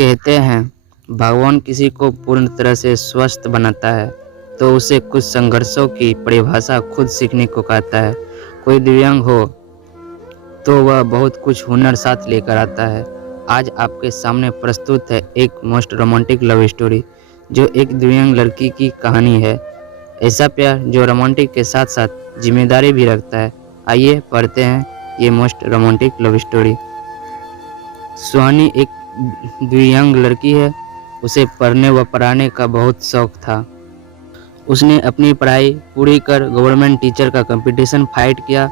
कहते हैं भगवान किसी को पूर्ण तरह से स्वस्थ बनाता है तो उसे कुछ संघर्षों की परिभाषा खुद सीखने को कहता है। कोई दिव्यांग हो तो वह बहुत कुछ हुनर साथ लेकर आता है। आज आपके सामने प्रस्तुत है एक मोस्ट रोमांटिक लव स्टोरी जो एक दिव्यांग लड़की की कहानी है। ऐसा प्यार जो रोमांटिक के साथ साथ जिम्मेदारी भी रखता है। आइए पढ़ते हैं ये मोस्ट रोमांटिक लव स्टोरी। सुहानी एक दिव्यांग लड़की है। उसे पढ़ने व पढ़ाने का बहुत शौक था। उसने अपनी पढ़ाई पूरी कर गवर्नमेंट टीचर का कंपटीशन फाइट किया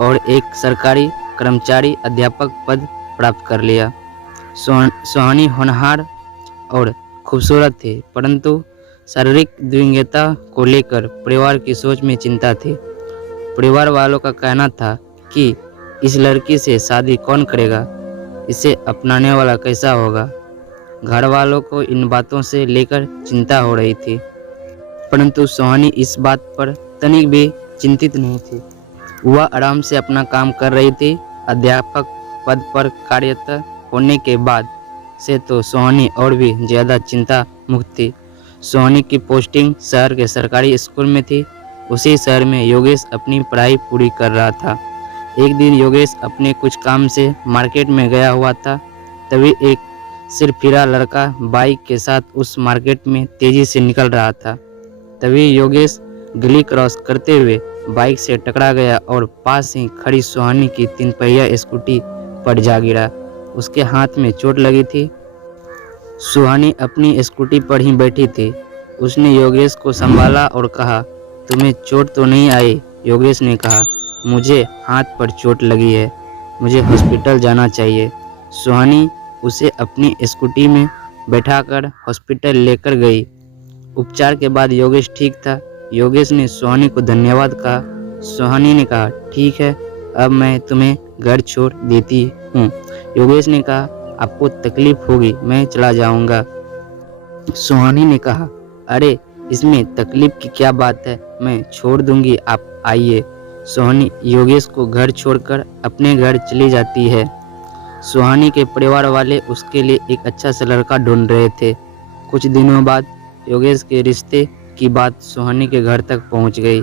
और एक सरकारी कर्मचारी अध्यापक पद प्राप्त कर लिया। सुहानी होनहार और खूबसूरत थी, परंतु शारीरिक दिव्यांगता को लेकर परिवार की सोच में चिंता थी। परिवार वालों का कहना था कि इस लड़की से शादी कौन करेगा, इसे अपनाने वाला कैसा होगा। घर वालों को इन बातों से लेकर चिंता हो रही थी, परंतु सुहानी इस बात पर तनिक भी चिंतित नहीं थी। वह आराम से अपना काम कर रही थी। अध्यापक पद पर कार्यरत होने के बाद से तो सुहानी और भी ज़्यादा चिंता मुक्त थी। सुहानी की पोस्टिंग शहर के सरकारी स्कूल में थी। उसी शहर में योगेश अपनी पढ़ाई पूरी कर रहा था। एक दिन योगेश अपने कुछ काम से मार्केट में गया हुआ था। तभी एक सिरफिरा लड़का बाइक के साथ उस मार्केट में तेजी से निकल रहा था। तभी योगेश गली क्रॉस करते हुए बाइक से टकरा गया और पास ही खड़ी सुहानी की 3 पहिया स्कूटी पर जा गिरा। उसके हाथ में चोट लगी थी। सुहानी अपनी स्कूटी पर ही बैठी थी। उसने योगेश को संभाला और कहा, तुम्हें चोट तो नहीं आई? योगेश ने कहा, मुझे हाथ पर चोट लगी है, मुझे हॉस्पिटल जाना चाहिए। सुहानी उसे अपनी स्कूटी में बैठाकर हॉस्पिटल लेकर गई। उपचार के बाद योगेश ठीक था। योगेश ने सुहानी को धन्यवाद कहा। सुहानी ने कहा, ठीक है, अब मैं तुम्हें घर छोड़ देती हूँ। योगेश ने कहा, आपको तकलीफ होगी, मैं चला जाऊँगा। सुहानी ने कहा, अरे इसमें तकलीफ की क्या बात है, मैं छोड़ दूंगी, आप आइए। सुहानी योगेश को घर छोड़कर अपने घर चली जाती है। सुहानी के परिवार वाले उसके लिए एक अच्छा सा लड़का ढूंढ रहे थे। कुछ दिनों बाद योगेश के रिश्ते की बात सुहानी के घर तक पहुंच गई।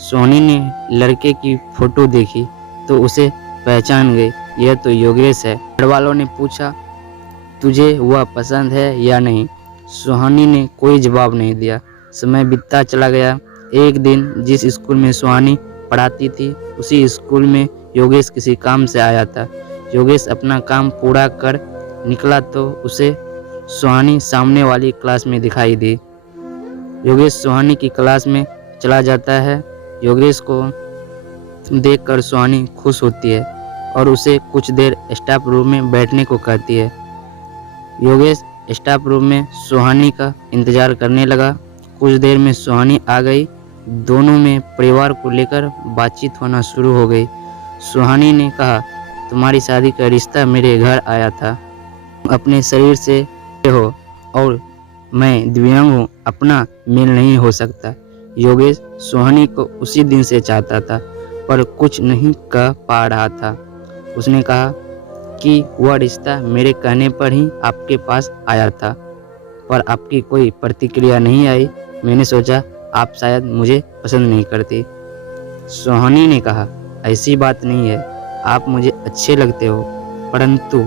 सुहानी ने लड़के की फोटो देखी तो उसे पहचान गई, यह तो योगेश है। घर वालों ने पूछा, तुझे वह पसंद है या नहीं? सुहानी ने कोई जवाब नहीं दिया। समय बीतता चला गया। एक दिन जिस स्कूल में सुहानी पढ़ाती थी उसी स्कूल में योगेश किसी काम से आया था। योगेश अपना काम पूरा कर निकला तो उसे सुहानी सामने वाली क्लास में दिखाई दी। योगेश सुहानी की क्लास में चला जाता है। योगेश को देखकर सुहानी खुश होती है और उसे कुछ देर स्टाफ रूम में बैठने को कहती है। योगेश स्टाफ रूम में सुहानी का इंतजार करने लगा। कुछ देर में सुहानी आ गई। दोनों में परिवार को लेकर बातचीत होना शुरू हो गई। सुहानी ने कहा, तुम्हारी शादी का रिश्ता मेरे घर आया था। अपने शरीर से हो और मैं दिव्यांग हूँ, अपना मेल नहीं हो सकता। योगेश सुहानी को उसी दिन से चाहता था पर कुछ नहीं कह पा रहा था। उसने कहा कि वह रिश्ता मेरे कहने पर ही आपके पास आया था, पर आपकी कोई प्रतिक्रिया नहीं आई। मैंने सोचा आप शायद मुझे पसंद नहीं करती। सुहानी ने कहा, ऐसी बात नहीं है, आप मुझे अच्छे लगते हो। परंतु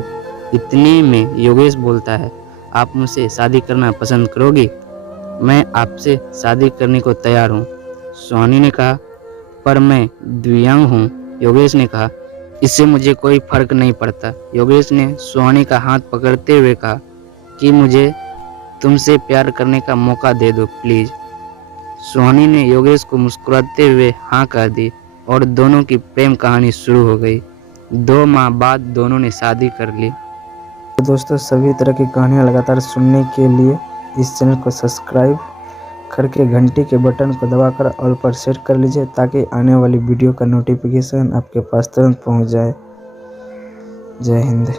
इतने में योगेश बोलता है, आप मुझसे शादी करना पसंद करोगी? मैं आपसे शादी करने को तैयार हूँ। सुहानी ने कहा, पर मैं दिव्यांग हूँ। योगेश ने कहा, इससे मुझे कोई फर्क नहीं पड़ता। योगेश ने सुहानी का हाथ पकड़ते हुए कहा कि मुझे तुमसे प्यार करने का मौका दे दो प्लीज़। सुहानी ने योगेश को मुस्कुराते हुए हाँ कह दी और दोनों की प्रेम कहानी शुरू हो गई। 2 माह बाद दोनों ने शादी कर ली। तो दोस्तों, सभी तरह की कहानियाँ लगातार सुनने के लिए इस चैनल को सब्सक्राइब करके घंटी के बटन को दबाकर ऑल पर सेट कर लीजिए ताकि आने वाली वीडियो का नोटिफिकेशन आपके पास तुरंत पहुंच जाए। जय हिंद।